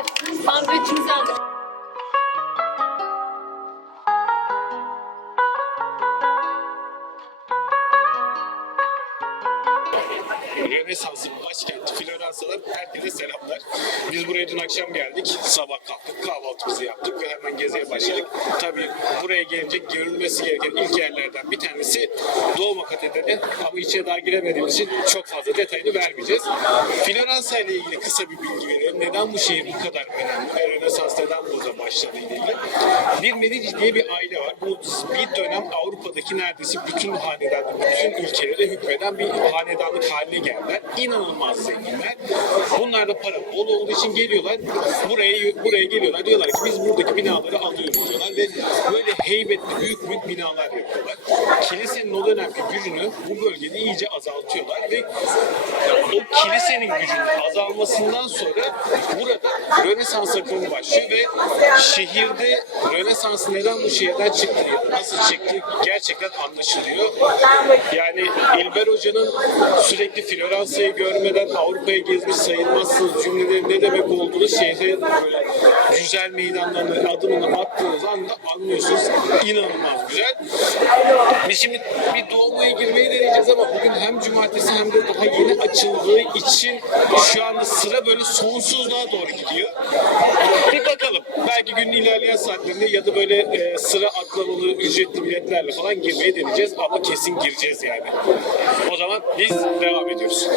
Gel. Sandviçimizi aldık. Rönesans'ın başkenti Floransa'dan herkese selamlar. Biz buraya dün akşam geldik. Sabah kalktık, kahvaltımızı yaptık ve hemen geziye başladık. Tabii buraya gelince görülmesi gereken ilk yerlerden bir tanesi Duomo Katedrali. Ama içine daha giremediğimiz için çok fazla detayını vermeyeceğiz. Floransa ile ilgili kısa bir bilgi verelim. Neden bu şehir bu kadar önemli ve Rönesans neden burada başladı ile ilgili. Bir Medici diye bir aile var. Bu bir dönem Avrupa'daki neredeyse bütün hanedanlık, bütün ülkelere hükmeden bir hanedanlık haline geldiler. İnanılmaz zenginler. Bunlar da para bol olduğu için geliyorlar. Buraya geliyorlar. Diyorlar ki biz buradaki binaları alıyoruz diyorlar ve böyle heybetli büyük binalar yapıyorlar. Kilisenin o dönemki gücünü bu bölgede iyice azaltıyorlar ve o kilisenin gücünün azalmasından sonra burada Rönesans akımı başlıyor ve şehirde Rönesans neden bu şehirden çıktı ya da nasıl çıktı gerçekten anlaşılıyor. Yani İlber Hoca'nın sürekli Floransa'yı görmeden Avrupa'ya gezmiş sayılmazsınız cümleleri ne demek olduğunu şehre böyle güzel meydanlarına adımını attığınız anda anlıyorsunuz. İnanılmaz güzel. Biz şimdi bir Duomo'ya girmeyi deneyeceğiz ama bugün hem cumartesi hem de daha yeni açıldığı için şu anda sıra böyle sonsuzluğa doğru gidiyor. Bir bakalım. Belki günün ilerleyen saatlerinde ya da böyle sıra atlamalı ücretli biletlerle falan girmeyi deneyeceğiz ama kesin gireceğiz yani. O zaman biz devam ediyoruz.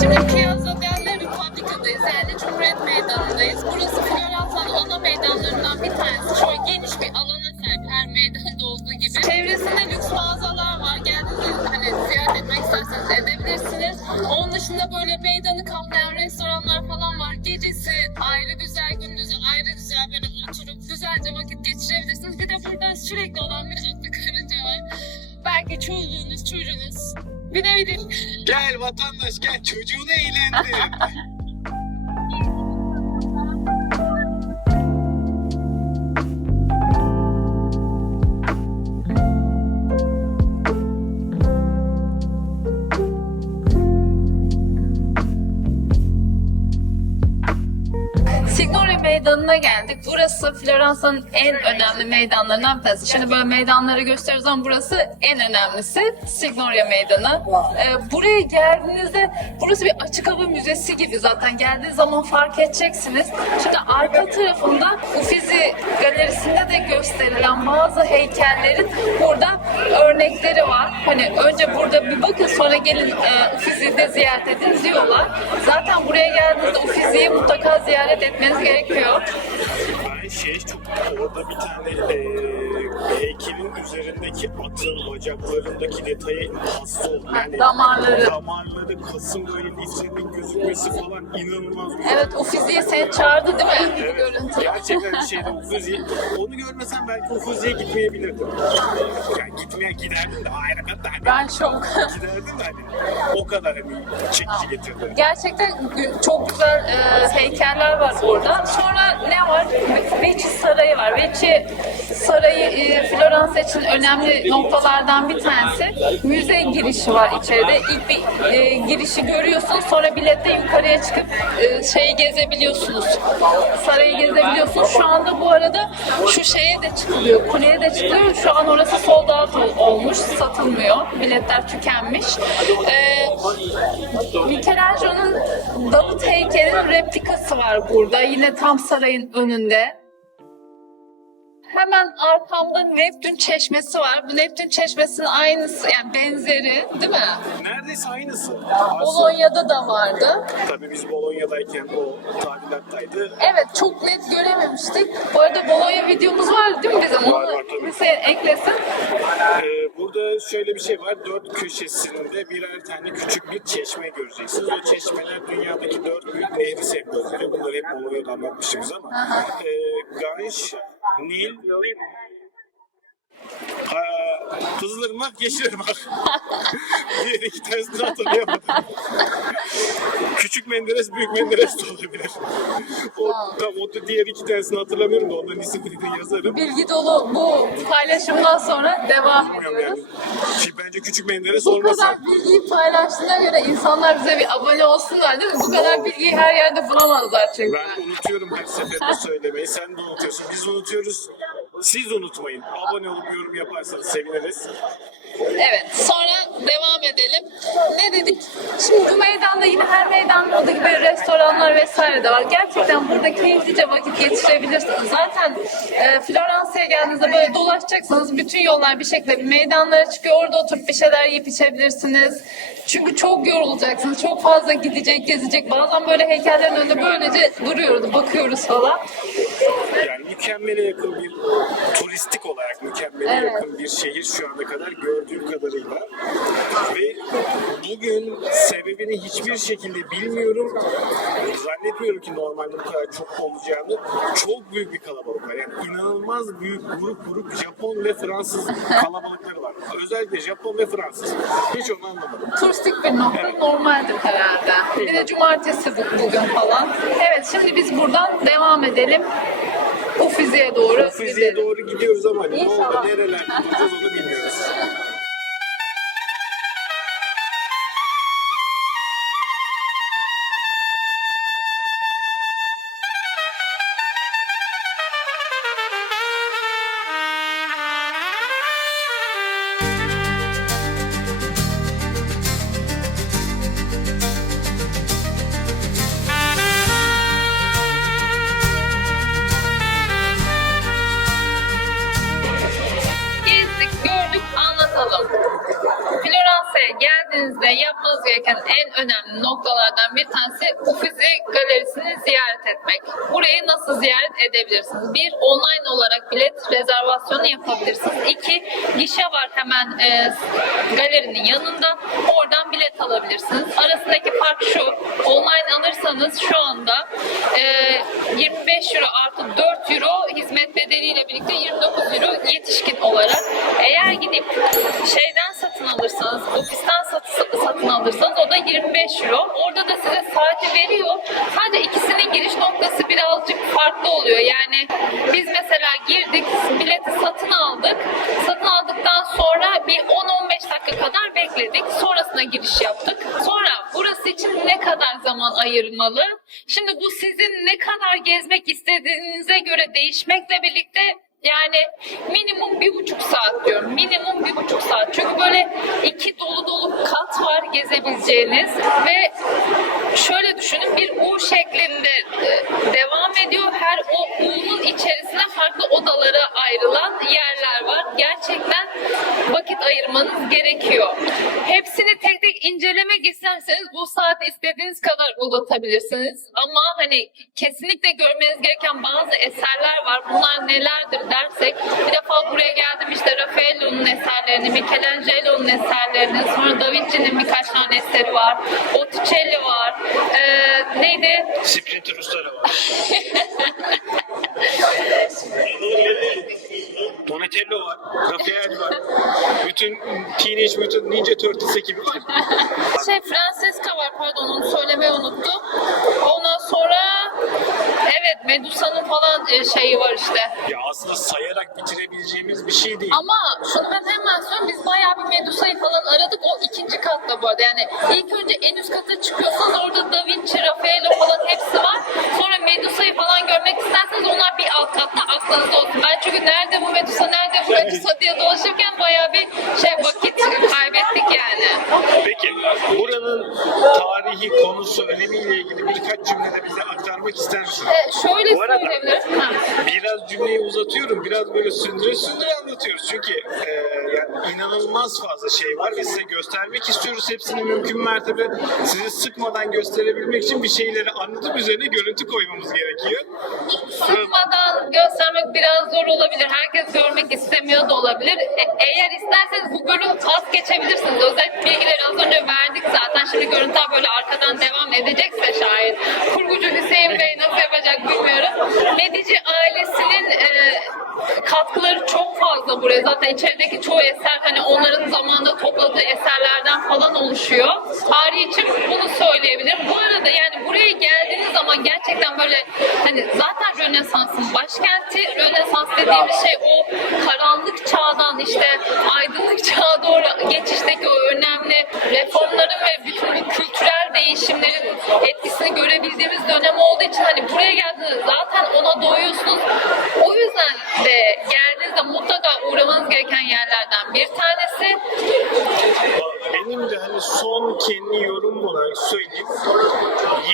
Şimdi Piazza della Republica'dayız. Yani Cumhuriyet Meydanı'ndayız. Burası Floransa'nın ana meydanlarından bir tanesi. Şöyle geniş bir alana sahip her meydanda olduğu gibi. Çevresinde lüks mağazalar var. Geldiğinizde hani ziyaret etmek isterseniz edebilirsiniz. Onun dışında böyle meydanı kaplayan restoranlar falan var. Gecesi ayrı güzel, gündüzü ayrı güzel. Böyle oturup güzelce vakit geçirebilirsiniz. Bir de burada sürekli olan bir atlı karınca var. Belki çoluğunuz, çocuğunuz binebilir. Gel vatandaş gel çocuğunu eğlendir. Signoria Meydanı'na geldik. Burası Floransa'nın en önemli meydanlarından bir tanesi. Şimdi böyle meydanları gösteriyoruz ama burası en önemlisi Signoria Meydanı. Buraya geldiğinizde burası bir açık hava müzesi gibi zaten. Geldiğiniz zaman fark edeceksiniz. Şimdi arka tarafında Uffizi Galerisi'nde de gösterilen bazı heykellerin burada örnekleri var. Hani önce burada bir bakın sonra gelin Uffizi'yi de ziyaret edin diyorlar. Zaten buraya geldiğinizde Uffizi'yi mutlaka ziyaret etmeniz gerekiyor. Ben çok orada bir tane heykelin üzerindeki atın bacaklarındaki detaya hasta oldum. Yani damarları kasım böyle liflerinin gözükmesi falan inanılmaz güzel. Evet, Uffizi'ye seni çağırdı değil mi? Evet, Görüntü. gerçekten Uffizi. Onu görmesem belki Uffizi'ye gitmeyebilirdim. Yani giderdim de ayrı da hani. Ben şok. Giderdim de hani o kadar hani çekici getirdi. Gerçekten çok güzel heykeller var burada. Sonra ne var? Vecchi Sarayı var. Vecchi Sarayı Floransa için önemli noktalardan bir tanesi. Müze girişi var içeride. İlk bir girişi görüyorsunuz. Sonra biletle yukarıya çıkıp şeyi gezebiliyorsunuz. Sarayı gezebiliyorsunuz. Şu anda bu arada şu şeye de çıkılıyor. Kuleye de çıkılıyor. Şu an orası sold out olmuş. Satılmıyor. Biletler tükenmiş. Michelangelo'nun Davut heykelinin replikası var burada. Yine tam sarayın önünde. Hemen arkamda Neptün Çeşmesi var. Bu Neptün Çeşmesi'nin aynısı, yani benzeri değil mi? Neredeyse aynısı. Bolonya'da da vardı. Tabii biz Bolonya'dayken o tadilattaydı. Evet, çok net görememiştik. Bu arada Bologna videomuz var değil mi bizim? Var, Onu tabii. bize eklesin. Burada şöyle bir şey var. Dört köşesinde birer tane küçük bir çeşme göreceksiniz. O çeşmeler dünyadaki dört büyük nehri sembolize ediyor. Bunları hep Bolonya'da anlatmışız ama. Ganj, Nil, Ha, Kızılırmak, Yeşilırmak. Diğer iki tanesini hatırlayamadım. Küçük Menderes, Büyük Menderes de olabilir. O diğer iki tanesini hatırlamıyorum da onların isimleri de yazarım. Bilgi dolu bu paylaşımdan sonra devam Bilmiyorum ediyoruz. yani. Ki bence Küçük Menderes Bu olmasın. kadar bilgiyi paylaştığına göre insanlar bize bir abone olsunlar değil mi? Bu kadar bilgiyi her yerde bulamazlar çünkü. Ben unutuyorum her seferinde söylemeyi. Sen de unutuyorsun. Biz unutuyoruz. Siz unutmayın. Abone olup yorum yaparsanız seviniriz. Evet, sonra devam edelim. Ne dedik? Şimdi bu meydanda yine her meydanda olduğu gibi restoranlar vesaire de var. Gerçekten burada keyiflice vakit geçirebilirsiniz. Zaten Floransa'ya geldiğinizde böyle dolaşacaksanız bütün yollar bir şekilde bir meydanlara çıkıyor. Orada oturup bir şeyler yiyip içebilirsiniz. Çünkü çok yorulacaksınız. Çok fazla gidecek, gezecek. Bazen böyle heykellerin önünde böylece duruyoruz, bakıyoruz falan. Yani mükemmele yakın bir turistik olarak mükemmele Evet. yakın bir şehir şu ana kadar gördüğüm kadarıyla. Ve bugün sebebini hiçbir şekilde bilmiyorum. Zannetmiyorum ki normalde bu kadar çok olacağını. Çok büyük bir kalabalık var. Yani inanılmaz büyük grup Japon ve Fransız kalabalıkları var. Özellikle Japon ve Fransız. Hiç onu anlamadım. Turistik bir nokta normaldir herhalde. Bir de cumartesi bugün falan. Evet, şimdi biz buradan devam edelim. Ufizi'ye doğru Fiziğe gidelim. doğru gidiyoruz ama ne İnşallah. oldu, nerelerde gideceğiz onu bilmiyoruz. Gezdik, gördük, anlatalım. Floransa'ya geldiğinizde yapmanız gereken en önemli noktalardan bir tanesi Uffizi Galerisi'ni ziyaret etmek. Burayı nasıl ziyaret edebilirsiniz? Bir, online olarak bilet rezervasyonu yapabilirsiniz. İki, gişe var hemen galerinin yanında. Oradan bilet alabilirsiniz. Arasındaki fark şu, online alırsanız şu anda 25 euro artı 4 euro hizmet bedeliyle birlikte 29 euro yetişkin olarak. Eğer gidip şeyden satın alırsanız, ofisten satın alırsanız o da 25 euro. Orada da size saati veriyor. Sadece ikisinin giriş noktası birazcık farklı oluyor. Yani biz mesela girdik, bileti satın aldık. Satın aldıktan sonra bir 10-15 dakika kadar bekledik. Sonrasında giriş yaptık. Sonra burası için ne kadar zaman ayırmalı? Şimdi bu sizin ne kadar gezmek istediğinize göre değişmekle birlikte yani minimum 1,5 saat diyorum. Minimum 1,5 saat. Çünkü böyle iki dolu dolu kat var gezebileceğiniz ve şöyle düşünün, bir U şeklinde devam ediyor. Her o U'nun içerisine farklı odalara ayrılan yerler var. Gerçekten vakit ayırmanız gerekiyor. Hepsini tek tek incelemek isterseniz bu saati istediğiniz kadar uzatabilirsiniz. Ama hani kesinlikle görmeniz gereken bazı eserler var. Bunlar nelerdir dersek, bir defa buraya geldim, işte Raffaello'nun eserlerini, Michelangelo'nun eserlerini, sonra Da Vinci'nin birkaç tane eseri var, Botticelli var, neydi? Sprinter ustaları var. Donatello var, Raphael var. Bütün Teenage Mutant Ninja Turtles ekibi var. Francesca var, pardon onu söylemeyi unuttum. Ondan sonra evet, Medusa'nın falan şeyi var işte. Ya aslında sayarak bitirebileceğimiz bir şey değil. Ama şunu ben hemen söyleyeyim, biz bayağı bir Medusa'yı falan aradık. O ikinci katta bu arada. Yani ilk önce en üst kata çıkıyorsanız orada Da Vinci, Raffaello falan hepsi var. Sonra Medusa'yı falan görmek isterseniz onlar bir alt katta, aklınızda olsun. Ben çünkü nerede bu Medusa, nerede bu Medusa diye dolaşırken bayağı bir vakit kaybettik yani. Peki, buranın tarihi konusu, önemiyle ilgili birkaç cümlede bize aktarmak ister misin? Şöyle Bu arada- söyleyebilirim. Ha. Biraz cümleyi uzatıyorum, biraz böyle sündüre anlatıyoruz. Çünkü yani inanılmaz fazla şey var ve size göstermek istiyoruz hepsini mümkün mertebe. Sizi sıkmadan gösterebilmek için bir şeyleri anlatıp üzerine görüntü koymamız gerekiyor. Sıkmadan göstermek biraz zor olabilir. Herkes görmek istemiyor da olabilir. Eğer isterseniz bu bölüm pas geçebilirsiniz. Özellikle bilgileri az önce verdik zaten. Şimdi görüntüler böyle arkadan devam edecekse şayet. Kurgucu Hüseyin Bey nasıl yapacak bilmiyorum. Medici ailesinin katkıları çok fazla buraya. Zaten içerideki çoğu eser hani onların zamanında topladığı eserlerden falan oluşuyor. Tarih için bunu söyleyebilirim. Bu arada yani buraya geldiğiniz zaman gerçekten böyle hani zaten Rönesans'ın başkenti. Rönesans dediğimiz şey o karanlık çağdan işte aydınlık çağa doğru geçişteki o önemli reformların ve bütün bu kültürel değişimlerin etkisini görebildiğimiz dönem olduğu için hani buraya geldiğinizde zaten ona doyuyorsunuz. O yüzden de geldiğinizde mutlaka uğramanız gereken yerlerden bir tanesi. Benim de hani son kendi yorumum olarak söyleyeyim.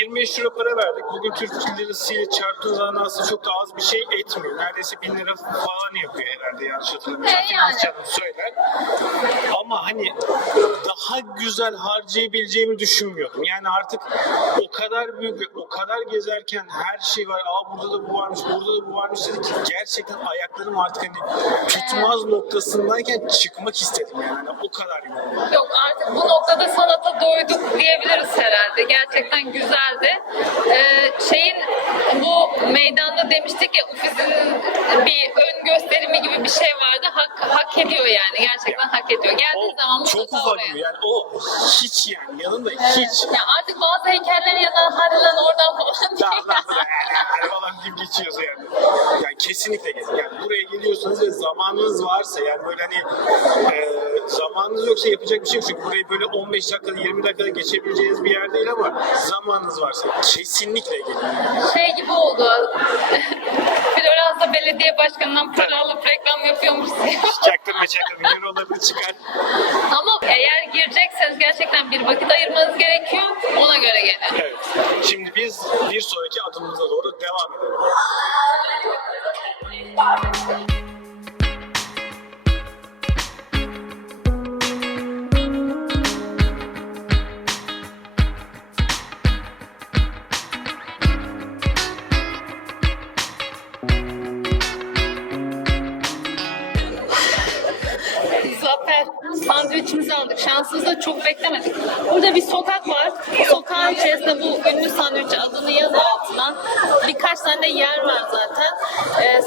25 euro para verdik. Bugün Türk lirasıyla çarptığın zaman aslında çok da az bir şey etmiyor. Neredeyse 1000 lira falan yapıyor herhalde, yanlış hatırlamıyorsam. Yani. Canım söyler. Ama hani daha güzel harcayabileceğimi düşünmüyordum. Yani artık o kadar büyük ve o kadar gezerken her şey var. Burada da bu varmış, burada da bu varmış dedik ki gerçekten ayaklarım artık hani tutmaz noktasındayken çıkmak istedim yani. Hani o kadar yoğun. Yok artık bu noktada sanata doyduk diyebiliriz herhalde. Gerçekten güzeldi. Bu meydanda demiştik ya Ufiz'in bir ön gösterimi gibi bir şey vardı. Hak ediyor yani. Gerçekten hak ediyor. Geldiği zaman Çok mutlaka ufak oraya. yani o hiç yani yanında hiç. Ya artık bazı heykellerin yanından hadi lan oradan falan Yani falan deyip geçiyoruz yani. Yani kesinlikle gelin. Yani buraya geliyorsanız ve zamanınız varsa yani böyle hani zamanınız yoksa yapacak bir şey yok. Çünkü burayı böyle 15 dakikada 20 dakikada geçebileceğiniz bir yer değil ama zamanınız varsa kesinlikle gelin. şey gibi oldu. Floransa belediye başkanından para alıp reklam yapıyormuş. Çaktırma eurolarını çıkar. Ama eğer girecekseniz gerçekten bir vakit ayırmanız gerekiyor. Ona göre gelin. Evet. Şimdi biz bir sonraki adımımıza doğru devam edelim. Zafer, sandviçimizi aldık. Şansımızda çok beklemedik. Burada bir sokak var. Sokağın içerisinde bu ünlü sandviç adını yazı altına. Birkaç tane de yer var zaten.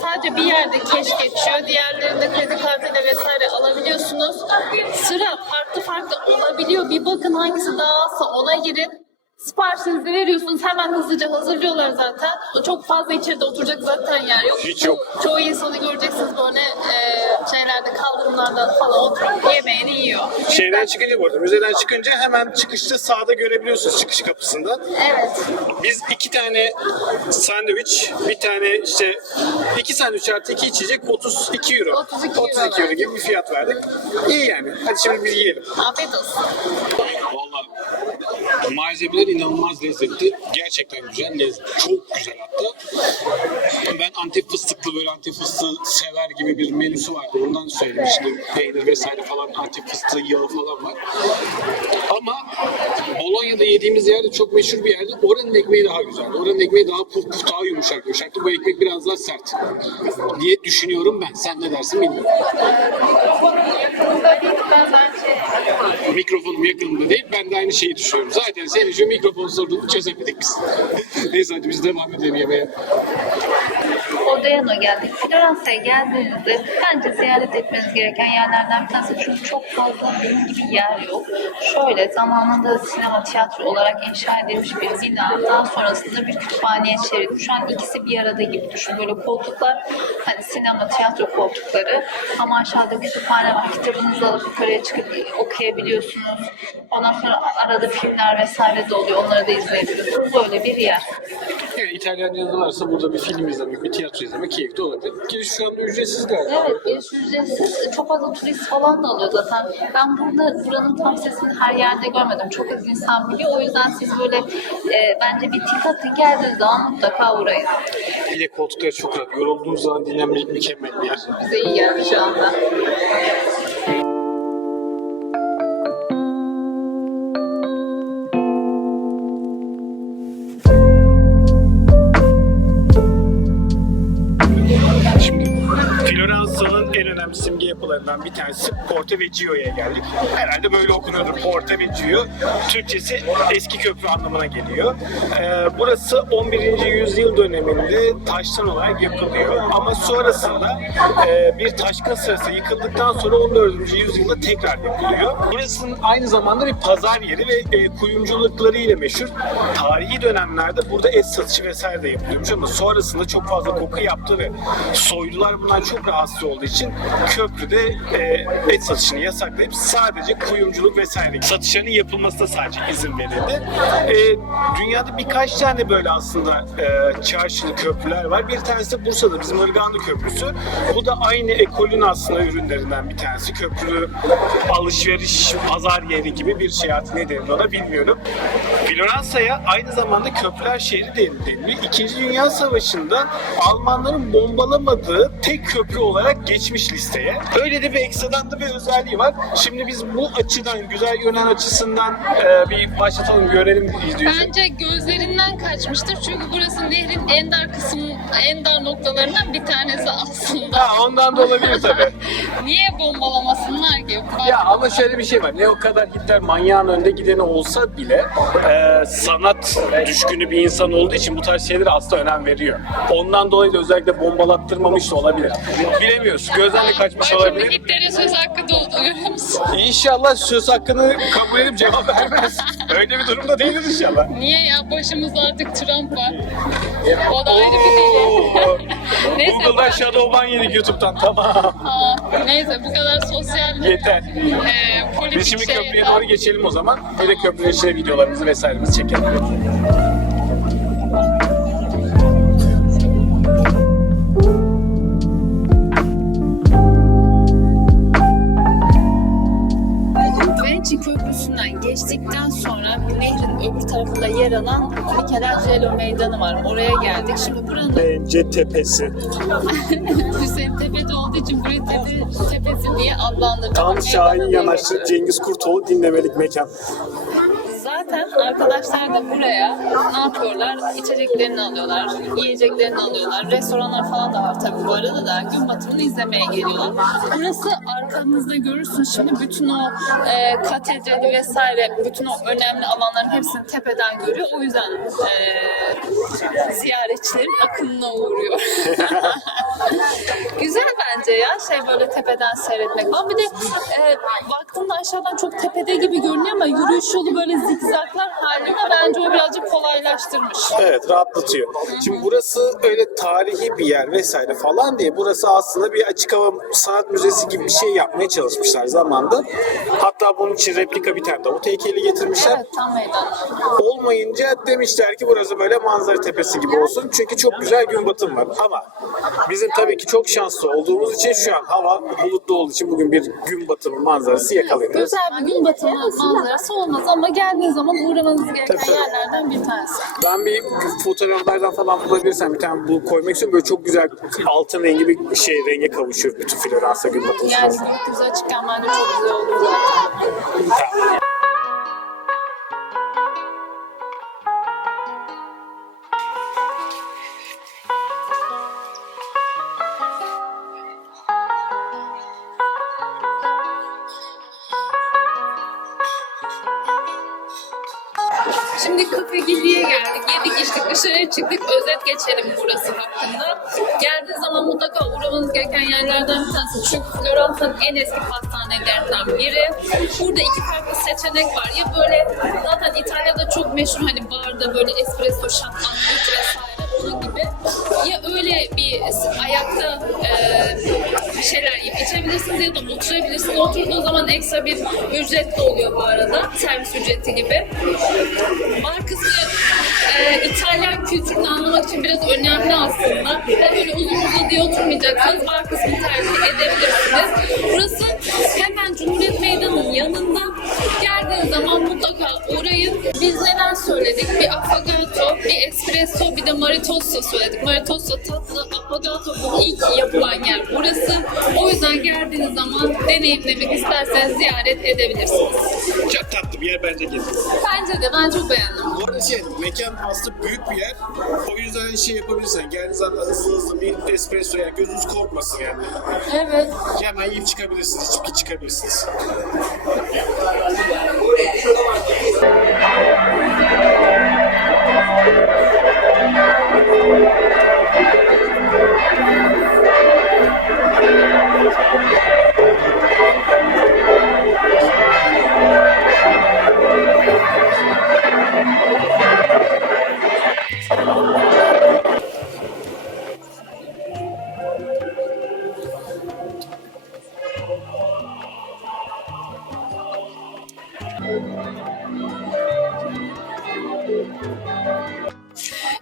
Sadece bir yerde keş geçiyor. Diğerlerinde kredi kartıyla vesaire alabiliyorsunuz. Sıra farklı olabiliyor. Bir bakın hangisi daha azsa ona girin. Siparişinizi veriyorsunuz, hemen hızlıca hazırlıyorlar zaten. Çok fazla içeride oturacak zaten yer yok. Hiç yok. Çoğu insanı göreceksiniz böyle şeylerde, kaldırımlardan falan oturup yemeğini yiyor. Şeyden çıkınca bu arada, müzeden çıkınca hemen çıkışta sağda görebiliyorsunuz çıkış kapısında. Evet. Biz 2 tane sandviç, bir tane işte 2 sandviç artı 2 içecek 32 euro. 32 euro gibi bir fiyat verdik. İyi yani. Hadi şimdi biz yiyelim. Afiyet olsun. Vallahi malzemeler inanılmaz lezzetli. Gerçekten güzel. Çok güzel hatta. Ben Antep fıstıklı böyle Antep fıstığı sever gibi bir menüsü vardı. Ondan söyleyeyim işte peynir vesaire falan, Antep fıstığı yağı falan var. Ama Bolonya'da yediğimiz yerde çok meşhur bir yerde. Oranın ekmeği daha güzeldi. Oranın ekmeği daha puf daha yumuşaktı. Bu ekmek biraz daha sert diye düşünüyorum ben. Sen ne dersin bilmiyorum. Mikrofonun yakınında değil, ben bence. Mikrofonum yakınında değil. Ben de aynı şeyi düşünüyorum. Zaten senin şu mikrofon sorununu çözemedik biz. Neyse hadi biz devam edelim yemeğe. Odeon'a geldik. Floransa'ya geldiğinizde bence ziyaret etmeniz gereken yerlerden bir tanesi. Çünkü çok fazla benim gibi yer yok. Şöyle zamanında sinema tiyatro olarak inşa edilmiş bir bina. Daha sonrasında bir kütüphaneye çevrilmiş. Şu an ikisi bir arada gibi düşün. Böyle koltuklar hani sinema tiyatro koltukları. Ama aşağıda kütüphane var. Kitabınızı alıp yukarıya çıkıp okuyabiliyorsunuz. Ondan sonra arada filmler vesaire de oluyor. Onları da izleyebiliyorsunuz. Böyle bir yer. Yani İtalyanca varsa burada bir film izlemek, bir tiyatro izlemek keyifli olabilir. Giriş şu anda ücretsiz galiba. Evet, giriş ücretsiz. Çok fazla turist falan da alıyor zaten. Ben buranın tam sesini her yerde görmedim. Çok az insan biliyor. O yüzden siz böyle bence bir TikTok'a geldiğiniz zaman mutlaka uğrayın. Bir de koltukları çok rahat. Yorulduğunuz zaman dinlenmek mükemmel bir yer. Bize iyi geldi şu anda. Şimdi Floransa'nın en önemli önemli simge yapılarından bir tanesi Porta Vecchio'ya geldik. Herhalde böyle okunuyordur. Porta Vecchio. Türkçesi eski köprü anlamına geliyor. Burası 11. yüzyıl döneminde taştan olarak yapılıyor. Ama sonrasında bir taşkın sırası yıkıldıktan sonra 14. yüzyılda tekrar yapılıyor. Burasının aynı zamanda bir pazar yeri ve kuyumculukları ile meşhur. Tarihi dönemlerde burada et satışı vesaire de yapılıyormuş ama sonrasında çok fazla koku yaptı ve soylular bundan çok rahatsız olduğu için köprüde et satışını yasaklayıp sadece kuyumculuk vesaire satışlarının yapılmasına sadece izin verildi. Dünyada birkaç tane böyle aslında çarşılı köprüler var. Bir tanesi de Bursa'da bizim Irganlı Köprüsü. Bu da aynı ekolün aslında ürünlerinden bir tanesi. Köprü alışveriş pazar yeri gibi bir şey, artık ne denir ona bilmiyorum. Floransa'ya aynı zamanda köprüler şehri deniliyor. İkinci Dünya Savaşı'nda Almanların bombalamadığı tek köprü olarak geçmiş listeye. Öyle de bir ekstradan da bir özelliği var. Şimdi biz bu açıdan, güzel görünen açısından bir başlatalım, görelim izliyoruz. Bence gözlerinden kaçmıştır çünkü burası nehrin en dar noktalarından bir tanesi aslında. Ha, ondan da olabilir tabii. Niye bombalamasınlar ki? Ya ama şöyle bir şey var. Ne o kadar Hitler manyağın önde gideni olsa bile sanat düşkünü bir insan olduğu için bu tarz şeylere aslında önem veriyor. Ondan dolayı da özellikle bombalattırmamış da olabilir. Bilemiyoruz. Gözden de kaçmış Bak olabilir. şimdi Hitler'in söz hakkı doğdu, görüyor musun? İnşallah söz hakkını kabul edip cevap vermez. Öyle bir durumda değiliz inşallah. Niye ya? Başımızda artık Trump var. O da ayrı bir deli. Neyse, Google'dan Shadowban yedik YouTube'dan, tamam. neyse bu kadar sosyal Yeter. politik Biz şimdi şey köprüye yeter. doğru geçelim o zaman. Bir de köprünün içine videolarımızı vesairemizi çekelim. Vinci Köprüsü'nden geçtikten sonra nehrin öbür tarafında yer alan Michelangelo Meydanı var. Oraya geldik. Şimdi buranın Bence tepesi. Hüseyin Tepe'de olduğu için burayı tepesi diye adlandırdık. Tam Şahin Meydanı Yanaşlı diye. Cengiz Kurtoğlu dinlemelik mekan. Zaten arkadaşlar da buraya ne yapıyorlar? İçeceklerini alıyorlar, yiyeceklerini alıyorlar. Restoranlar falan da var tabii bu arada da gün batımını izlemeye geliyorlar. Burası arkamızda görürsünüz. Şimdi bütün o katedrali vesaire, bütün o önemli alanların hepsini tepeden görüyor. O yüzden ziyaretçilerin akınına uğruyor. Güzel bence ya böyle tepeden seyretmek. Ama bir de baktığında aşağıdan çok tepede gibi görünüyor ama yürüyüş yolu böyle zigzaglar halinde bence o birazcık kolaylaştırmış. Evet, rahatlatıyor. Şimdi burası öyle tarihi bir yer vesaire falan diye, burası aslında bir açık hava sanat müzesi gibi bir şey yapmaya çalışmışlar zamanda. Hatta bunun için replika bir tane Davut heykeli getirmişler. Evet, tam meydan. Olmayınca demişler ki burası böyle manzara tepesi gibi olsun. Çünkü çok güzel gün batım var. Ama bizim tabii ki çok şanslı olduğumuz için şu an hava bulutlu olduğu için bugün bir gün batımı manzarası yakalayabiliriz. Güzel bir gün batımı manzarası olmaz ama geldiğiniz zaman uğramanız gereken Tabii. yerlerden bir tanesi. Ben bir fotoğraflardan falan bulabilirsem bir tane bulup koymak istiyorum. Böyle çok güzel altın rengi bir renge kavuşuyor bütün Floransa gün batımı Yani sırasında. gökyüzü açıkken bence çok güzel olur zaten. Tamam. Şimdi Cafe Gilli'ye geldik. Yedik içtik, dışarıya çıktık. Özet geçelim burası hakkında. Geldiğiniz zaman mutlaka uğramanız gereken yerlerden bir tanesi. Çünkü Floransa'nın en eski pastanelerinden biri. Burada iki farklı seçenek var. Ya böyle zaten İtalya'da çok meşhur hani barda böyle espresso shot, antik vesaire onun gibi. Ya öyle bir ayakta bir şeyler yiyip içebilirsiniz ya da oturabilirsiniz. Oturduğu zaman ekstra bir ücret de oluyor bu arada. Servis ücreti gibi. Bar kısmı İtalyan kültürünü anlamak için biraz önemli aslında. Hani böyle uzun diye oturmayacaksanız bar kısmını tercih edebilirsiniz. Burası hemen Cumhuriyet Meydanı'nın yanında. Geldiğiniz zaman mutlaka uğrayın. Biz neler söyledik? Bir affogato, bir bir espresso bir de maritosso söyledik. Maritosso tatlı, affogato bu ilk yapılan yer burası. O yüzden geldiğiniz zaman deneyimlemek isterseniz ziyaret edebilirsiniz. Çok tatlı bir yer, bence gezin. Bence de ben çok beğendim. Bu arada mekan aslında büyük bir yer. O yüzden şey yapabilirsin. Geldiğiniz anda hızlı bir espresso, yani gözünüz korkmasın yani. Evet. Hemen yiyip çıkabilirsiniz, içip çıkabilirsiniz.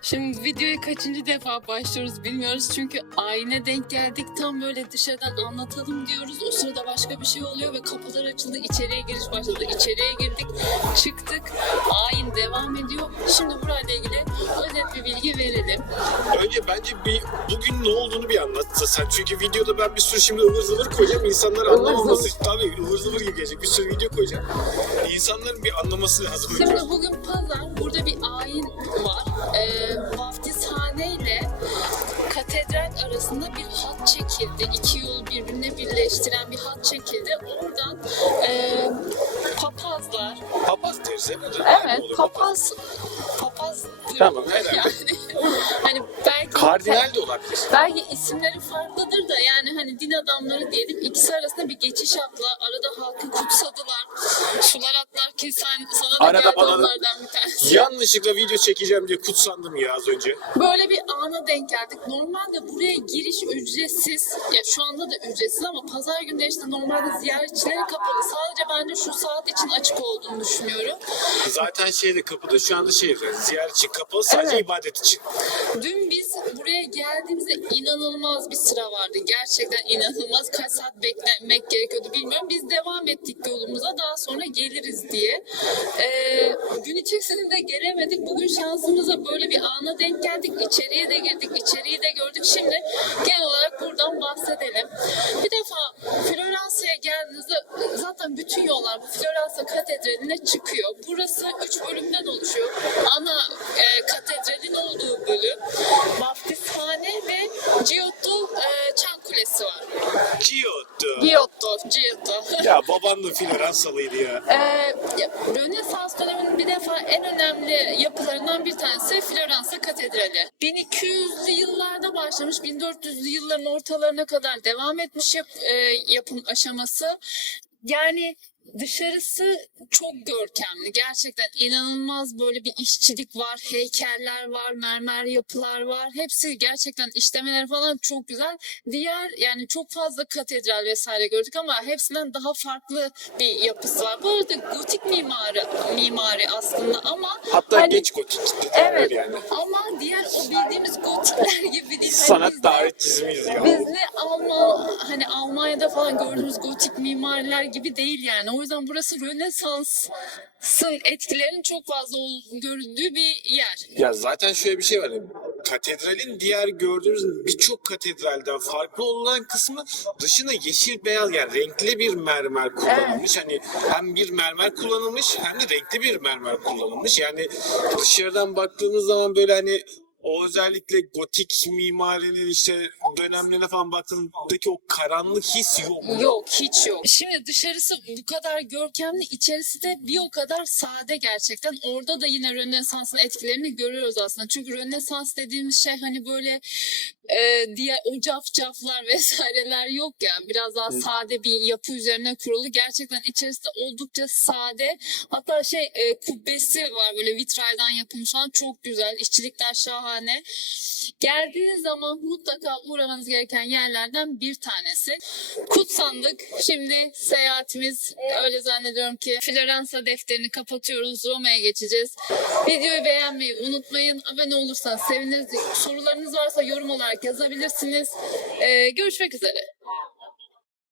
Şimdi videoya kaçıncı defa başlıyoruz bilmiyoruz çünkü ayine denk geldik. Tam böyle dışarıdan anlatalım diyoruz. O sırada başka bir şey oluyor ve kapılar açıldı. İçeriye giriş başladı. İçeriye girdik, çıktık. Ayin devam ediyor. Şimdi burayla ilgili özet bir bilgi verelim. Önce bence bugün ne olduğunu bir anlatsa sen. Çünkü videoda ben bir sürü şimdi ıvır zıvır koyacağım. İnsanlar anlamaması. Tabii ıvır zıvır gibi gelecek. Bir sürü video koyacağım. İnsanların bir anlaması lazım. Şimdi bugün pazar. Burada bir ayin var. Vaftizhane ile katedral arasında bir hat çekildi. İki yolu birbirine birleştiren bir hat çekildi. Oradan papazlar. Papaz deriz değil mi? Evet, papaz. Tamam, herhalde. Yani hani belki Kardinal de olabilir. belki isimleri farklıdır da yani hani din adamları diyelim, ikisi arasında bir geçiş yaptılar. Arada halkı kutsadılar. Sular atlar ki sana da Arada geldi bana da- onlardan bir tanesi. Yanlışlıkla video çekeceğim diye kutsandım ya az önce. Böyle bir ana denk geldik. Normalde buraya giriş ücretsiz. Ya şu anda da ücretsiz ama pazar günleri işte normalde ziyaretçilere kapalı. Sadece bence şu saat için açık olduğunu düşünüyorum. Zaten kapıda şu anda ziyaretçi kapalı, sadece Evet. ibadet için. Dün biz buraya geldiğimizde inanılmaz bir sıra vardı. Gerçekten inanılmaz. Kaç saat beklemek gerekiyordu bilmiyorum. Biz devam ettik yolumuza. Daha sonra geliriz diye. Gün içerisinde gelemedik. Bugün şansımıza böyle bir ana denk geldik. İçeriye de girdik. İçeriği de gördük. Şimdi genel olarak buradan bahsedelim. Bir defa Floransa'ya geldiğinizde zaten bütün yollar bu Floransa Katedrali'ne çıkıyor. Burası 3 bölümden oluşuyor. Ana katedralin olduğu bölüm Vaftizhane ve Giotto Çan Kulesi var. Giotto. Ya baban da Floransalıydı ya. Rönesans döneminin bir defa en önemli yapılarından bir tanesi Floransa Katedrali. 1200'lü yıllarda başlamış, 1400'lü yılların ortalarına kadar devam etmiş yapım aşaması. Yani dışarısı çok görkemli. Gerçekten inanılmaz böyle bir işçilik var. Heykeller var, mermer yapılar var. Hepsi gerçekten işlemeleri falan çok güzel. Diğer yani çok fazla katedral vesaire gördük ama hepsinden daha farklı bir yapısı var. Bu arada gotik mimari aslında ama Hatta hani- geç gotik. Evet Yani. ama diğer o bildiğimiz gotikler gibi değil. Hani Sanat biz de- tarih çizimiyiz ya. Biz de Almanya'da falan gördüğümüz gotik mimariler gibi değil yani. O yüzden burası Rönesans'ın etkilerinin çok fazla göründüğü bir yer. Ya zaten şöyle bir şey var. Katedralin diğer gördüğünüz birçok katedralden farklı olan kısmı dışında yeşil beyaz, yani renkli bir mermer kullanılmış. Hani hem bir mermer kullanılmış hem de renkli bir mermer kullanılmış. Yani dışarıdan baktığınız zaman böyle hani o özellikle gotik mimarinin işte dönemlerine falan baktığındaki o karanlık his yok. Yok, hiç yok. Şimdi dışarısı bu kadar görkemli, içerisi de bir o kadar sade gerçekten. Orada da yine Rönesans'ın etkilerini görüyoruz aslında. Çünkü Rönesans dediğimiz şey hani böyle diğer o cafcaflar vesaireler yok ya. Biraz daha sade bir yapı üzerine kurulu. Gerçekten içerisi de oldukça sade. Hatta kubbesi var böyle vitralden yapılmış falan, çok güzel. İşçilikler şahane. Geldiğiniz zaman mutlaka uğramanız gereken yerlerden bir tanesi. Kutsandık. Şimdi seyahatimiz, öyle zannediyorum ki Floransa defterini kapatıyoruz. Roma'ya geçeceğiz. Videoyu beğenmeyi unutmayın. Abone olursanız seviniriz. Sorularınız varsa yorum olarak yazabilirsiniz. Görüşmek üzere.